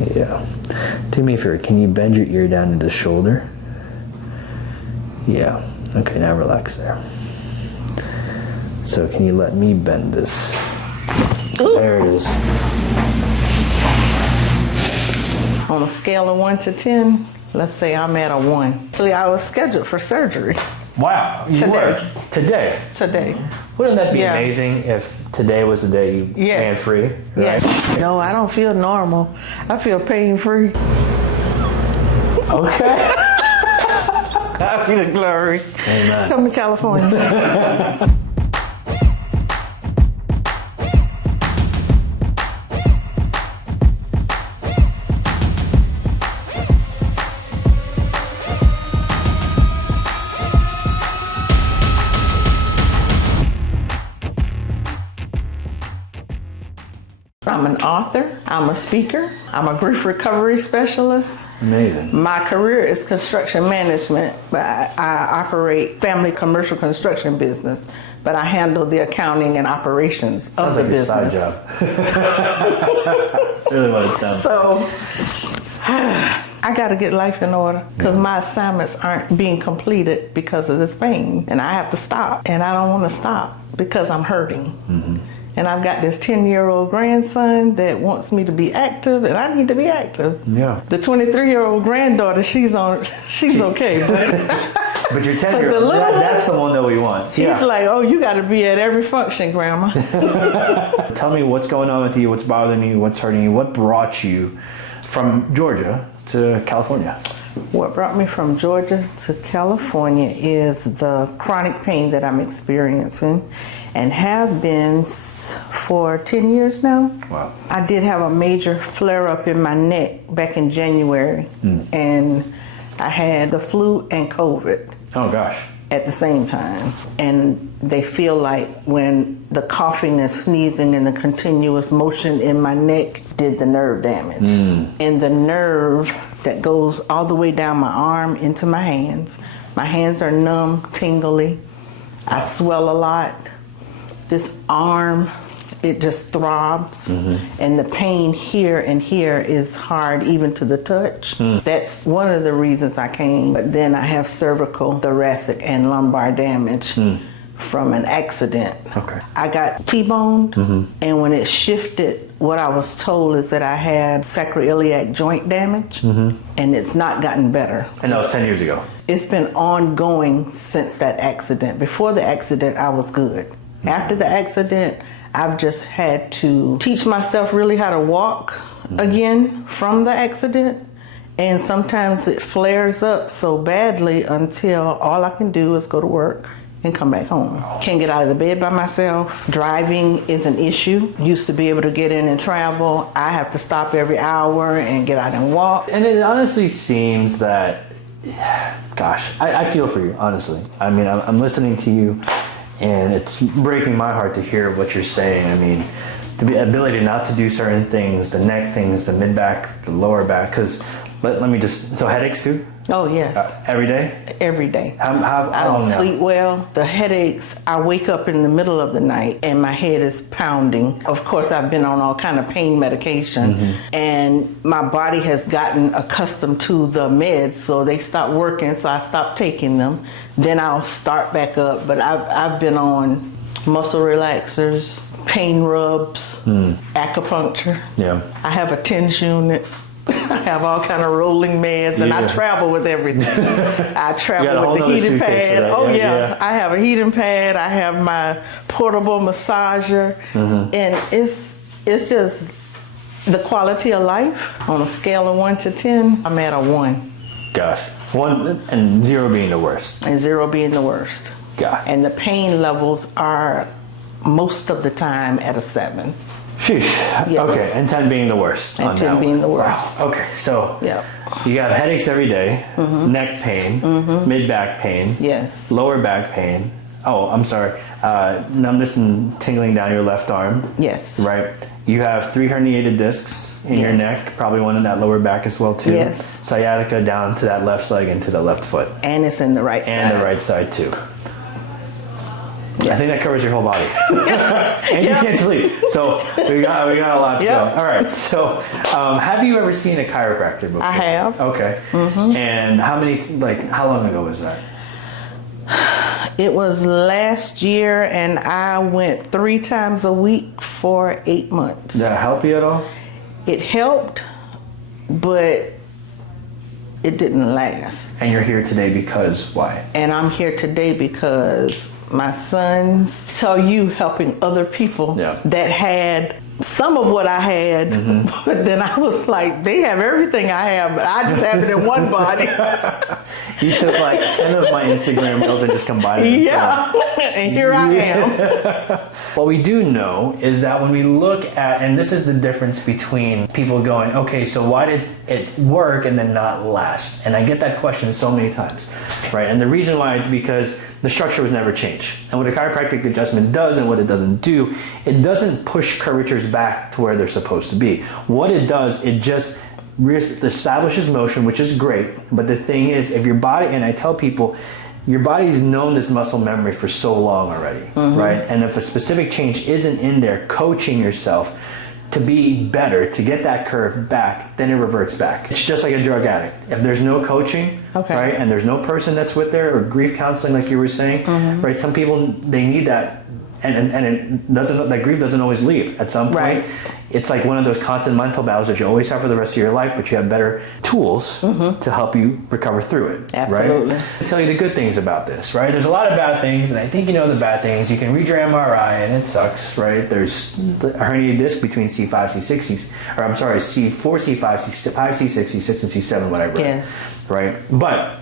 Yeah. Do me a favor, can you bend your ear down to the shoulder? Yeah. Okay, now relax there. So can you let me bend this? Ooh. There it is. On a scale of 1 to 10, let's say I'm at a 1. Actually, I was scheduled for surgery. Wow, you were? Today? Today. Wouldn't that be amazing if today was the day you ran free? Right? Yes. No, I don't feel normal. I feel pain-free. Okay. I feel the glory. Amen. Come to California. I'm an author, I'm a speaker, I'm a grief recovery specialist. Amazing. My career is construction management, but I operate family commercial construction business, but I handle the accounting and operations of the business. Sounds like a side job. That's really what it sounds So, I gotta get life in order because my assignments aren't being completed because of this pain, and I have to stop, and I don't want to stop because I'm hurting. Mm-hmm. And I've got this 10-year-old grandson that wants me to be active, and I need to be active. Yeah. The 23-year-old granddaughter, she's okay. But your 10-year-old, that's the one that we want. He's like, oh, you got to be at every function, Grandma. Tell me what's going on with you, what's bothering you, what's hurting you, what brought you from Georgia to California? What brought me from Georgia to California is the chronic pain that I'm experiencing and have been for 10 years now. Wow. I did have a major flare-up in my neck back in January, and I had the flu and COVID. Oh, gosh. At the same time. And they feel like when the coughing and sneezing and the continuous motion in my neck did the nerve damage. And the nerve that goes all the way down my arm into my hands. My hands are numb, tingly. I swell a lot. This arm, it just throbs. And the pain here and here is hard even to the touch. That's one of the reasons I came. But then I have cervical, thoracic, and lumbar damage from an accident. Okay. I got T-boned, and when it shifted, what I was told is that I had sacroiliac joint damage, and it's not gotten better. And that was 10 years ago? It's been ongoing since that accident. Before the accident, I was good. After the accident, I've just had to teach myself really how to walk again from the accident. And sometimes it flares up so badly until all I can do is go to work and come back home. Can't get out of the bed by myself. Driving is an issue. Used to be able to get in and travel. I have to stop every hour and get out and walk. And it honestly seems that, gosh, I feel for you, honestly. I mean, I'm listening to you, and it's breaking my heart to hear what you're saying. I mean, the ability not to do certain things, the neck things, the mid-back, the lower back, because let me just, so headaches too? Oh, yes. Every day? Every day. How I don't long sleep well. The headaches, I wake up in the middle of the night and my head is pounding. Of course, I've been on all kind of pain medication, and my body has gotten accustomed to the meds, so they stopped working, so I stopped taking them. Then I'll start back up, but I've been on muscle relaxers, pain rubs, acupuncture. Yeah. I have a TENS unit. I have all kind of rolling meds, and I travel with everything. I travel with the heating pad. Oh yeah, I have a heating pad. I have my portable massager, and it's just the quality of life. On a scale of 1 to 10, I'm at a 1. Gosh, 1 and 0 being the worst. And 0 being the worst. Gosh. And the pain levels are most of the time at a 7. Sheesh. Yeah. Okay, and 10 being the worst. And 10 being the worst. Wow. Okay, so you got headaches every day, neck pain, mid-back pain, lower back pain. Oh, I'm sorry. Numbness and tingling down your left arm. Yes. Right. You have 3 herniated discs in your neck, probably one in that lower back as well too. Yes. Sciatica down to that left leg and to the left foot. And it's in the right side. And the right side too. I think that covers your whole body. And you can't sleep. So we got a lot to go. All right. So have you ever seen a chiropractor before? I have. Okay. And how long ago was that? It was last year, and I went 3 times a week for 8 months. Did that help you at all? It helped, but it didn't last. And you're here today because why? And I'm here today because my sons saw you helping other people that had some of what I had, but then I was like, they have everything I have, but I just have it in one body. You took like 10 of my Instagram reels and just combined them. Yeah, and here I am. What we do know is that when we look at, and this is the difference between people going, okay, so why did it work and then not last? And I get that question so many times, right? And the reason why is because the structure was never changed. And what a chiropractic adjustment does and what it doesn't do, it doesn't push curvatures back to where they're supposed to be. What it does, it just establishes motion, which is great. But the thing is, if your body, and I tell people, your body's known this muscle memory for so long already, right? And if a specific change isn't in there, coaching yourself to be better, to get that curve back, then it reverts back. It's just like a drug addict. If there's no coaching, right, and there's no person that's with there, or grief counseling like you were saying, right, some people, they need that, and it doesn't, that grief doesn't always leave at some point. Right. It's like one of those constant mental battles that you always have for the rest of your life, but you have better tools to help you recover through it. Absolutely. Right? I'll tell you the good things about this, right? There's a lot of bad things, and I think you know the bad things. You can read your MRI, and it sucks, right? There's a herniated disc between C5, C6, or I'm sorry, C4, C5, C5, C6, C6, and C7, whatever. Yes. Right? But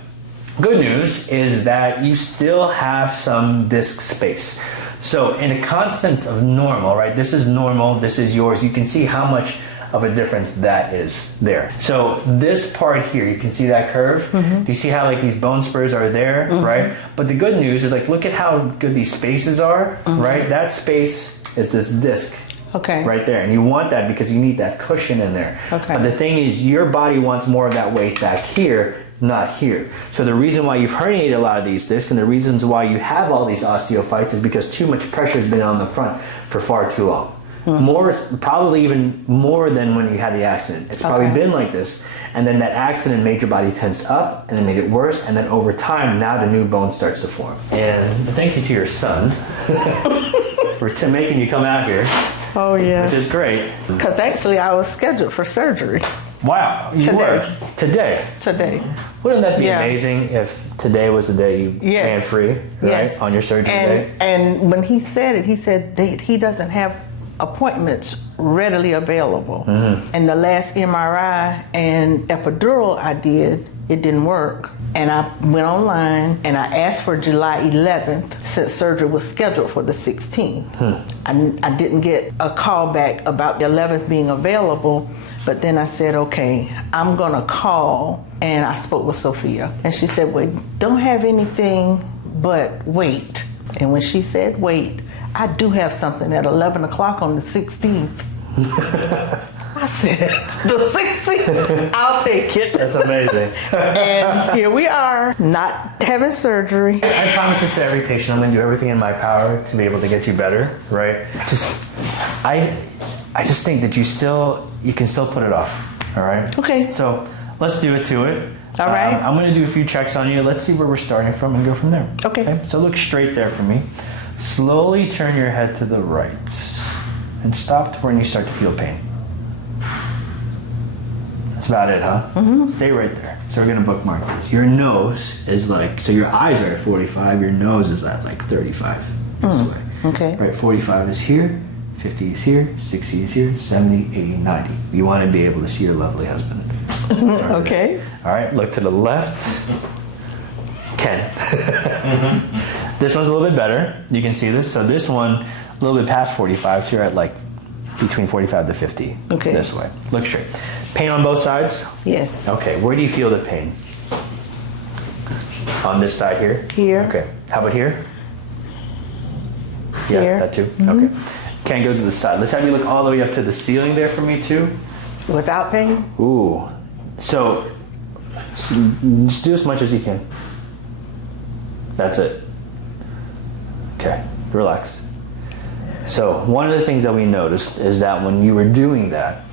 good news is that you still have some disc space. So in a constants of normal, right? This is normal, this is yours. You can see how much of a difference that is there. So this part here, you can see that curve. Do you see how like these bone spurs are there, right? But the good news is like, look at how good these spaces are, right? That space is this disc. Right there, and you want that because you need that cushion in there. But the thing is, your body wants more of that weight back here, not here. So the reason why you've herniated a lot of these discs and the reasons why you have all these osteophytes is because too much pressure has been on the front for far too long. More, probably even more than when you had the accident. It's probably been like this, and then that accident made your body tense up, and it made it worse, and then over time, now the new bone starts to form. And thank you to your son for making you come out here. Oh, yeah. Which is great. Because actually I was scheduled for surgery. Wow, you were? Today? Today. Wouldn't that be amazing if today was the day you ran free, right? On your surgery day? And when he said it, he said that he doesn't have appointments readily available. And the last MRI and epidural I did, it didn't work. And I went online and I asked for July 11th since surgery was scheduled for the 16th. I didn't get a call back about the 11th being available, but then I said, okay, I'm gonna call. And I spoke with Sophia and she said, well, don't have anything but wait. And when she said wait, I do have something at 11 o'clock on the 16th. I said, the 16th, I'll take it. That's amazing. And here we are, not having surgery. I promise this to every patient. I'm going to do everything in my power to be able to get you better, right? I just think that you can still put it off, all right? Okay. So let's do it to it. All right. I'm going to do a few checks on you. Let's see where we're starting from and go from there. Okay. So look straight there for me. Slowly turn your head to the right and stop to when you start to feel pain. That's about it, huh? Stay right there. So we're gonna bookmark this. Your nose is like, so your eyes are at 45, your nose is at like 35 this way. Okay. Right, 45 is here, 50 is here, 60 is here, 70, 80, 90. You wanna be able to see your lovely husband. Right. Okay. All right, look to the left. Ken. This one's a little bit better. You can see this. So this one, a little bit past 45, so you're at like between 45 to 50. Okay. This way. Look straight. Pain on both sides? Yes. Okay, where do you feel the pain? On this side here? Here. Okay. How about here? Yeah, Here. that too? Okay. Can't go to the side. Let's have you look all the way up to the ceiling there for me too. Without pain? Ooh. So, just do as much as you can. That's it. Okay. Relax. So one of the things that we noticed is that when you were doing that,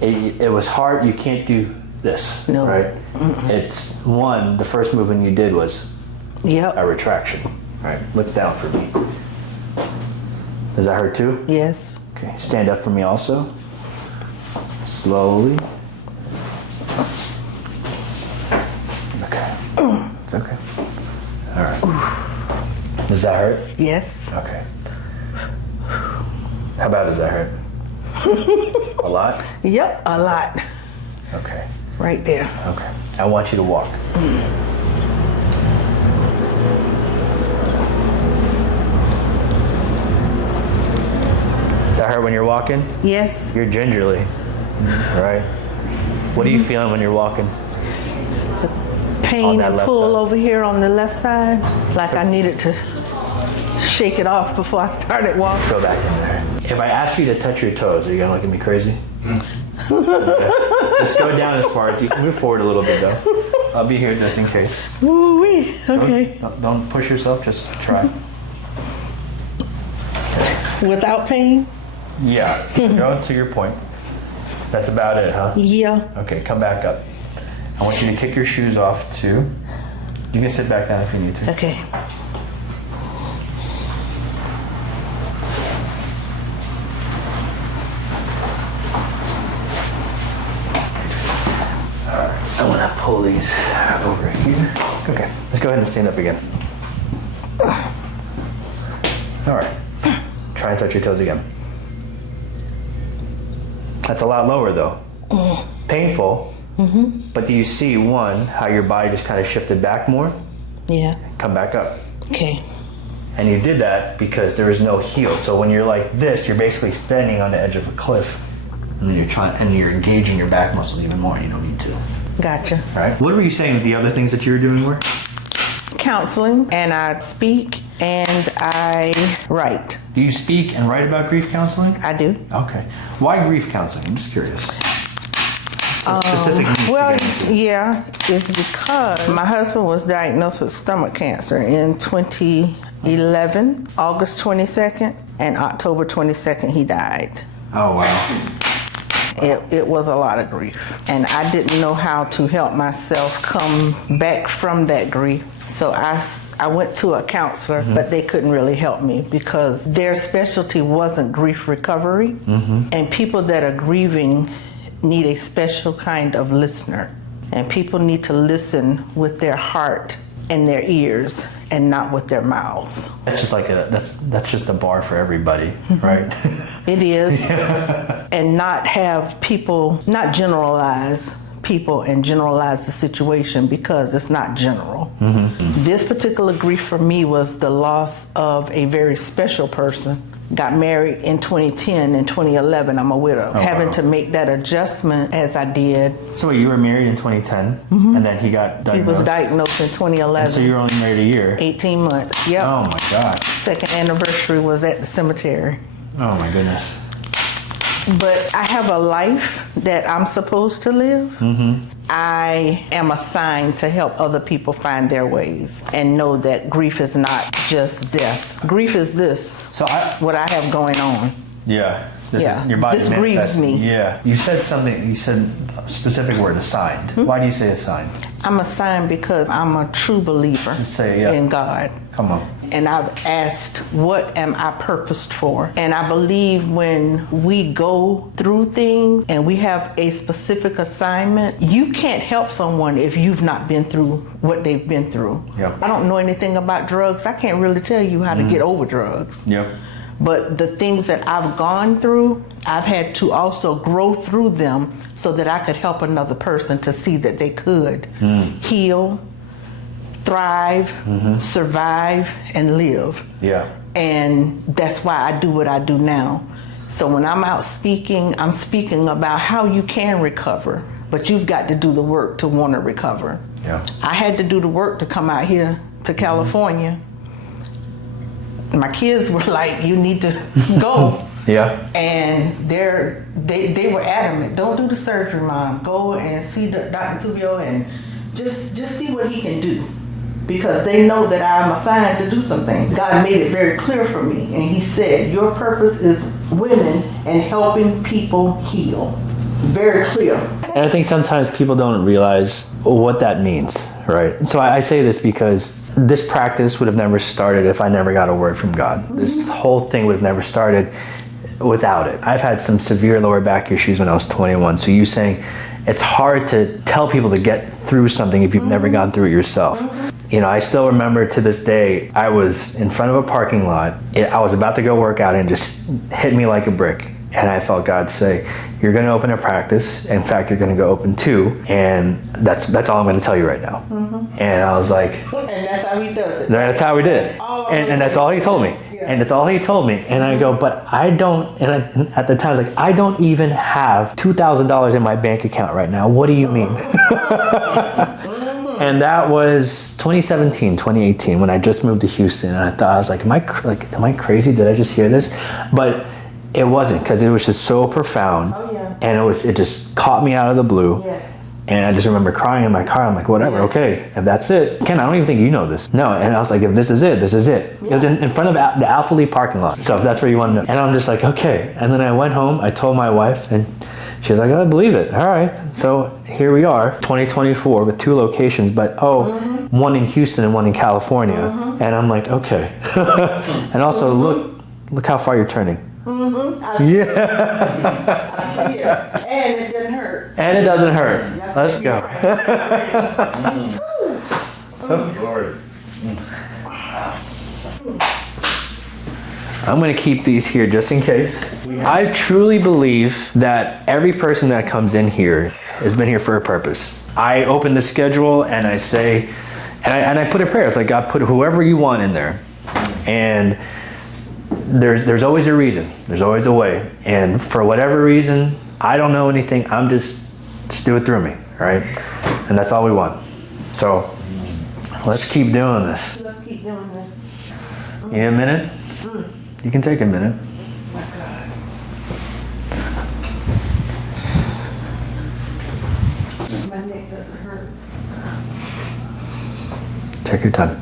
it was hard. You can't do this, No. right? It's the first movement you did was Yep. a retraction, right? Look down for me. Does that hurt too? Yes. Okay, stand up for me also. Slowly. Okay, it's okay. All right. Does that hurt? Yes. Okay. How bad does that hurt? A lot? Yep, a lot. Okay. Right there. Okay. I want you to walk. Does that hurt when you're walking? Yes. You're gingerly, right? What are you feeling when you're walking? Pain On that and left pull side. over here on the left side. Like I needed to shake it off before I started walking. Go back in there. If I ask you to touch your toes, are you gonna look at me crazy? Yeah. Just go down as far as you can. Move forward a little bit though. I'll be here just in case. Woo-wee. Okay. Don't push yourself, just try. Without pain? Yeah, go to your point. That's about it, huh? Yeah. Okay, come back up. I want you to kick your shoes off too. You can sit back down if you need to. Okay. I want to pull these over here. Okay, let's go ahead and stand up again. All right, try and touch your toes again. That's a lot lower though. Painful, but do you see how your body just kind of shifted back more? Yeah. Come back up. Okay. And you did that because there was no heel. So when you're like this, you're basically standing on the edge of a cliff. And then you're engaging your back muscles even more. You don't need to. Gotcha. All right. What were you saying the other things that you were doing were? Counseling, and I speak and I write. Do you speak and write about grief counseling? I do. Okay. Why grief counseling? I'm just curious. It's a specific need to Well, get into. yeah, it's because my husband was diagnosed with stomach cancer in 2011, August 22nd, and October 22nd he died. Oh, wow. It was a lot of grief, and I didn't know how to help myself come back from that grief. So I went to a counselor, but they couldn't really help me because their specialty wasn't grief recovery, and people that are grieving need a special kind of listener, and people need to listen with their heart and their ears and not with their mouths. That's just like that's just a bar for everybody, right? It is. And not have people, not generalize people and generalize the situation because it's not general. This particular grief for me was the loss of a very special person. Got married in 2010. In 2011, I'm a widow. Having to make that adjustment as I did. So wait, you were married in 2010, and then he got diagnosed? He was diagnosed in 2011. And so you were only married a year? 18 months, yep. Oh my God. Second anniversary was at the cemetery. Oh my goodness. But I have a life that I'm supposed to live. I am assigned to help other people find their ways and know that grief is not just death. Grief is this, what I have going on. Yeah. Yeah. Your body This grieves manifesting. me. Yeah. You said something, you said a specific word, assigned. Why do you say assigned? I'm assigned because I'm a true believer Just say, yeah. in God. Come on. And I've asked, what am I purposed for? And I believe when we go through things and we have a specific assignment, you can't help someone if you've not been through what they've been through. Yep. I don't know anything about drugs. I can't really tell you how to get over drugs. Yep. But the things that I've gone through, I've had to also grow through them so that I could help another person to see that they could heal, thrive, survive, and live. Yeah. And that's why I do what I do now. So when I'm out speaking, I'm speaking about how you can recover, but you've got to do the work to want to recover. Yeah. I had to do the work to come out here to California. My kids were like, you need to go. Yeah. And they were adamant, don't do the surgery, Mom. Go and see Dr. Tubio and just see what he can do. because they know that I'm assigned to do something. God made it very clear for me, and He said, your purpose is women and helping people heal. Very clear. And I think sometimes people don't realize what that means, right? So I say this because this practice would have never started if I never got a word from God. This whole thing would have never started without it. I've had some severe lower back issues when I was 21. So you saying it's hard to tell people to get through something if you've never gone through it yourself. You know, I still remember to this day, I was in front of a parking lot. I was about to go work out and just hit me like a brick. And I felt God say, you're going to open a practice. In fact, you're going to go open 2. And that's all I'm going to tell you right now. And I was like... And that's how He does it. That's how He did it. And that's all He told me. And it's all He told me. And I go, but I don't... And at the time, I was like, I don't even have $2,000 in my bank account right now. What do you mean? And that was 2017, 2018, when I just moved to Houston. And I was like, am I crazy? Did I just hear this? But it wasn't, because it was just so profound. Oh, yeah. And it just caught me out of the blue. Yes. And I just remember crying in my car. I'm like, whatever, Yes. Okay, if that's it. Ken, I don't even think you know this. No, and I was like, if this is it, this is it. Yeah. It was in front of the Alpha Lee parking lot. So if that's where you want to know. And I'm just like, okay. And then I went home, I told my wife, and she was like, I believe it. All right. So here we are, 2024 with 2 locations, but one in Houston and one in California. And I'm like, okay. And also look how far you're turning. Yeah. I see it. And it didn't hurt. And it doesn't hurt. Let's go. Oh, Lord. I'm going to keep these here just in case. I truly believe that every person that comes in here has been here for a purpose. I open the schedule and I say, and I put a prayer. It's like, God, put whoever you want in there. And there's always a reason. There's always a way. And for whatever reason, I don't know anything. I'm just do it through me, right? And that's all we want. So let's keep doing this. Let's keep doing this. You need a minute? You can take a minute. My God. My neck doesn't hurt. Take your time.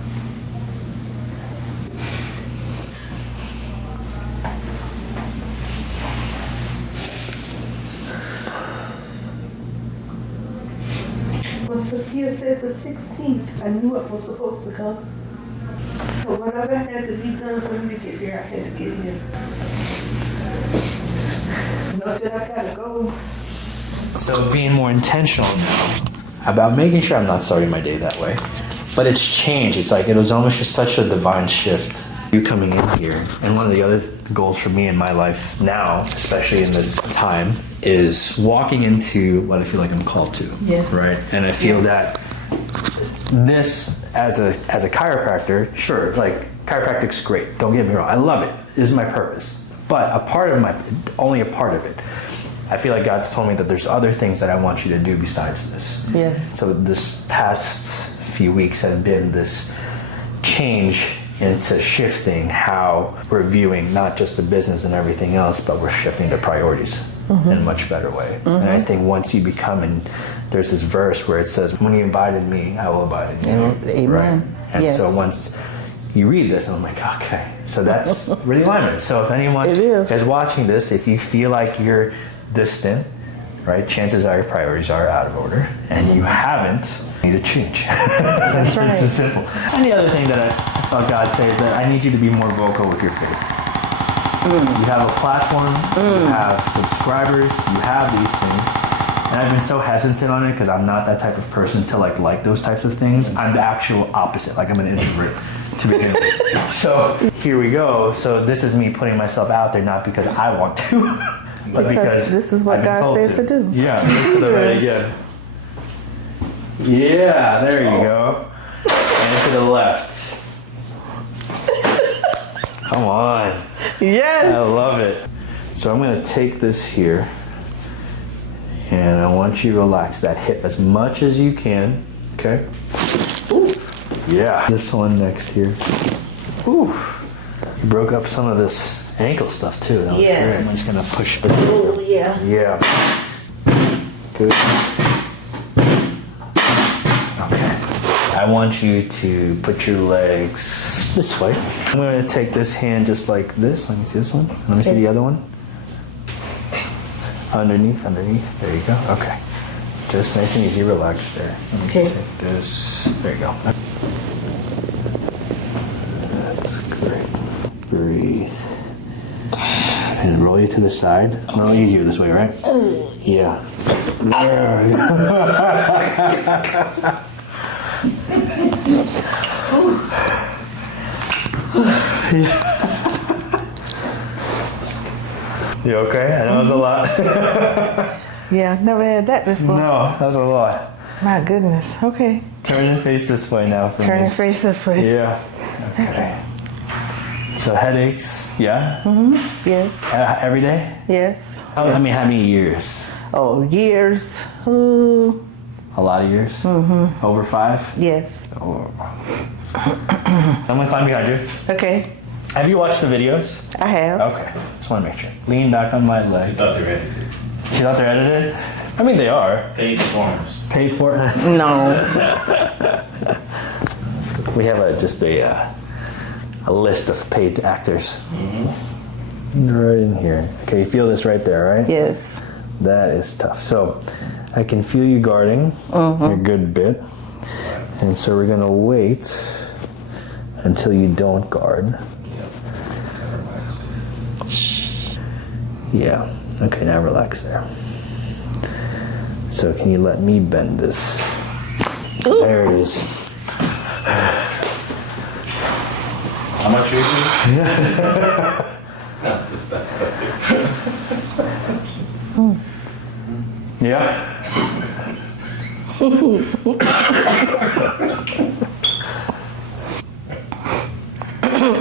When Sophia said the 16th, I knew it was supposed to come. So whatever had to be done for me to get here, I had to get here. And I said, I gotta go. So being more intentional now about making sure I'm not starting my day that way. But it's changed. It's like it was almost just such a divine shift. You coming in here, and one of the other goals for me in my life now, especially in this time, is walking into what I feel like I'm called to. Yes. Right? And I feel that this, as a chiropractor, sure, like chiropractic's great. Don't get me wrong. I love it. This is my purpose. But only a part of it. I feel like God's told me that there's other things that I want you to do besides this. Yes. So this past few weeks have been this change into shifting how we're viewing not just the business and everything else, but we're shifting the priorities in a much better way. And I think once you become, and there's this verse where it says, when you abide in me, I will abide in you. Amen. Right? And Yes. so once you read this, I'm like, okay, so that's really alignment. So if anyone It is. is watching this, if you feel like you're distant, right, chances are your priorities are out of order, and you haven't, you need to change. That's right. It's as simple. And the other thing that I thought God said is that I need you to be more vocal with your faith. You have a platform, you have subscribers, you have these things. And I've been so hesitant on it because I'm not that type of person to like those types of things. I'm the actual opposite. Like I'm an introvert to begin with. So here we go. So this is me putting myself out there, not because I want to, but because this is what I've been God told said to do. Yeah, let's put it right again. Yeah, there you go. And to the left. Come on. Yes. I love it. So I'm going to take this here, and I want you to relax that hip as much as you can. Okay? Ooh. Yeah. This one next here. Ooh. You broke up some of this ankle stuff too. That was Yes. great. I'm just going to push it. Oh, yeah. Yeah. Good. Okay. I want you to put your legs this way. I'm going to take this hand just like this. Let me see this one. Let me see the other one. Underneath. There you go. Okay. Just nice and easy. Relax there. Let me take this. There you go. That's great. Breathe. And roll you to the side. A little easier this way, right? Yeah. There we go. You okay? I know it was a lot. Yeah, never had that before. No, that was a lot. My goodness. Okay. Turn your face this way now for Turn me. your face this way. Yeah. Okay. So headaches, yeah? Yes. Every day? Yes. I mean, how many years? Oh, years. Ooh. A lot of years? Over 5? Yes. Oh. I'm gonna climb behind you. Okay. Have you watched the videos? I have. Okay. Just want to make sure. Lean back on my leg. I thought they were edited. You thought they're edited? I mean, they are. Paid forms. Paid for it? No. We have just a list of paid actors. Right in here. Okay, you feel this right there, right? Yes. That is tough. So I can feel you guarding a good bit. And so we're going to wait until you don't guard. Yeah. Okay, now relax there. So can you let me bend this? Ooh. There it is. How much are you doing? That's Yeah.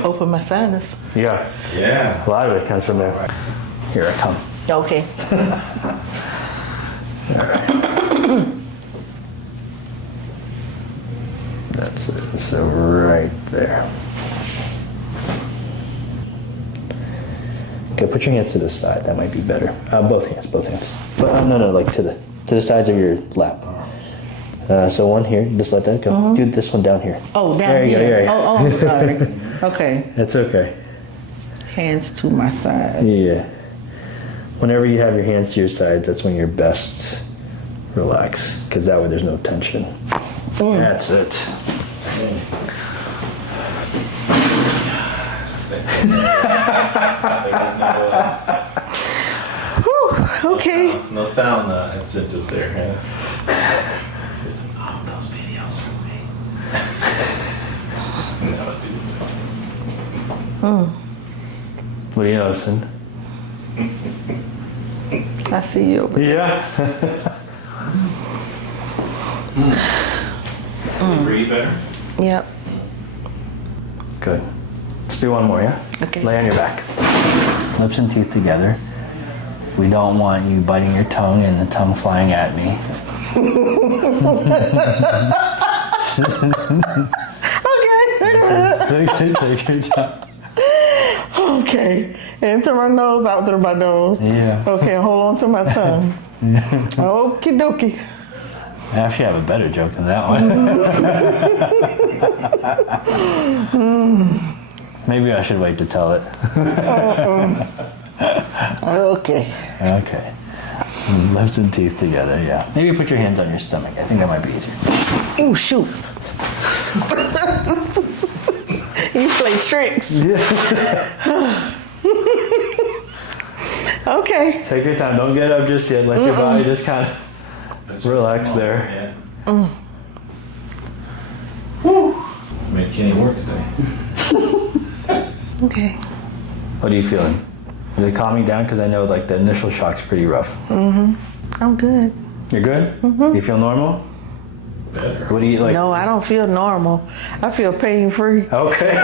Open my sinus. Yeah. Yeah. A lot of it comes from there. Here I come. Okay. All right. That's it. So right there. Okay, put your hands to the side. That might be better. Both hands. But no, like to the sides of your lap. So one here. Just let that go. Do this one down here. Oh, down there you here. Go, there you go. Oh, I'm sorry. Okay. That's okay. Hands to my side. Yeah. Whenever you have your hands to your sides, that's when you're best relaxed, because that way there's no tension. That's it. There's Okay. no sound incentives there. Yeah. Just, those videos are me. No, dude. What are you noticing? I see you. Yeah. Breathe better. Yep. Good. Let's do one more, yeah? Okay. Lay on your back. Lips and teeth together. We don't want you biting your tongue and the tongue flying at me. Okay. Take your time. Okay. In through my nose, out through my nose. Yeah. Okay, hold on to my tongue. Okie dokie. I actually have a better joke than that one. Maybe I should wait to tell it. Okay. Okay. Lips and teeth together, yeah. Maybe put your hands on your stomach. I think that might be easier. Oh, shoot. You play tricks. Okay. Take your time. Don't get up just yet. Let your body just kind of relax there. Yeah. Woo. Made Kenny work today. Okay. What are you feeling? Is it calming down? Because I know like the initial shock's pretty rough. I'm good. You're good? You feel normal? Better. What do you like? No, I don't feel normal. I feel pain-free. Okay.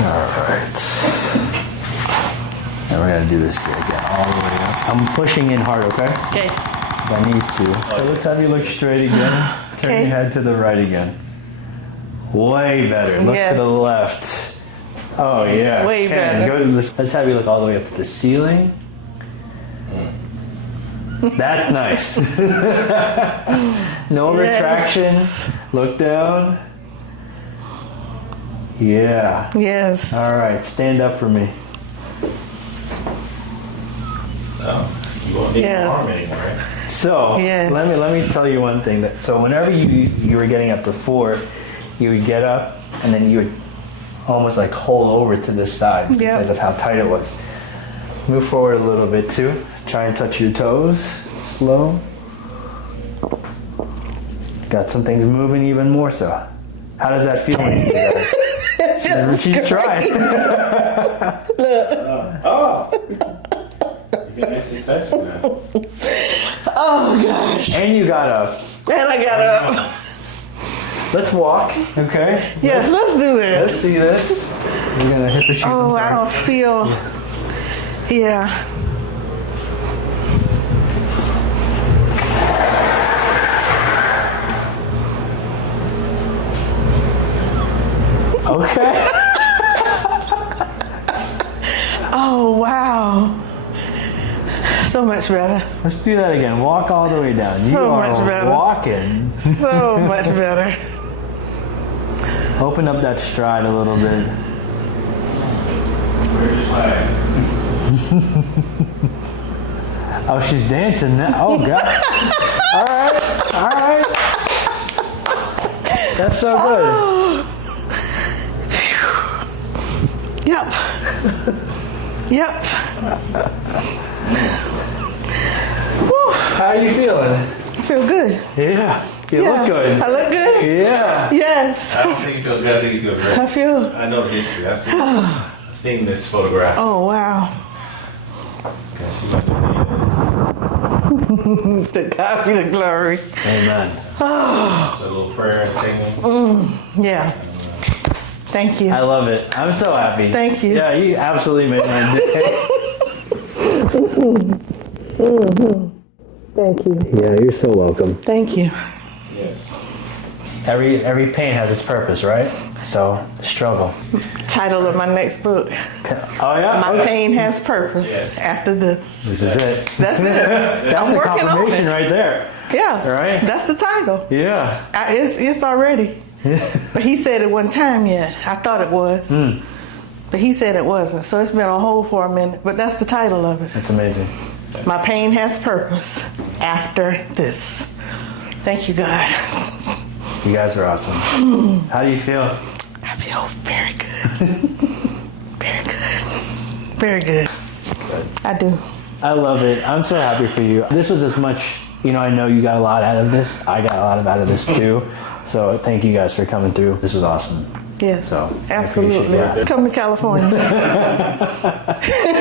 Alright. Now we're gonna do this here again, all the way up. I'm pushing in hard, okay? Okay. If I need to. So let's have you look straight again. Turn Okay. your head to the right again. Way better. Look Yes. to the left. Oh yeah. Way Okay, better. Go to this. Let's have you look all the way up to the ceiling. That's nice. No retraction. Look down. Yeah. Yes. All right, stand up for me. You won't need Yes. an arm anymore, right? So Yes. let me tell you one thing. So whenever you were getting up before, you would get up and then you would almost like hold over to this side because of how tight it was. Move forward a little bit too. Try and touch your toes. Slow. Got some things moving even more so. How does that feel when you do that? She's trying. You can actually touch it now. Oh gosh. And you got up. And I got up. Let's walk, okay? Yes, let's do Let's this. see this. We're gonna hit the shoes. Oh, I'm I don't sorry. feel. Yeah. Okay. Oh wow. So much better. Let's do that again. Walk all the way down. You So are much better. walking. So much better. Open up that stride a little bit. Where's your flag? Oh, she's dancing now. Oh God. All right. All right. That's so good. Yep. Yep. Woo. How are you feeling? I feel good. Yeah. You Yeah. look good. I look good? Yeah. Yes. I don't think you feel good. I think you feel great. I feel. I know the history. I've seen this photograph. Oh wow. Can I see my video? To God be the glory. Amen. So a little prayer thing. Yeah. Thank you. I love it. I'm so happy. Thank you. Yeah, you absolutely made my day. Thank you. Yeah, you're so welcome. Thank you. Yes. Every pain has its purpose, right? So struggle. Title of my next book. Oh yeah. My Okay. pain has purpose. Yes. After this. This is it. That's it. That's I'm a working on confirmation it. right there. Yeah. Right? That's the title. Yeah. It's already. But he said it one time yet. I thought it was. But he said it wasn't. So it's been on hold for a minute. But that's the title of it. That's amazing. My pain has purpose after this. Thank you, God. You guys are awesome. How do you feel? I feel very good. Very good. Very good. I do. I love it. I'm so happy for you. This was as much, I know you got a lot out of this. I got a lot out of this too. So thank you guys for coming through. This was awesome. Yes. So, I appreciate absolutely. that. Come to California.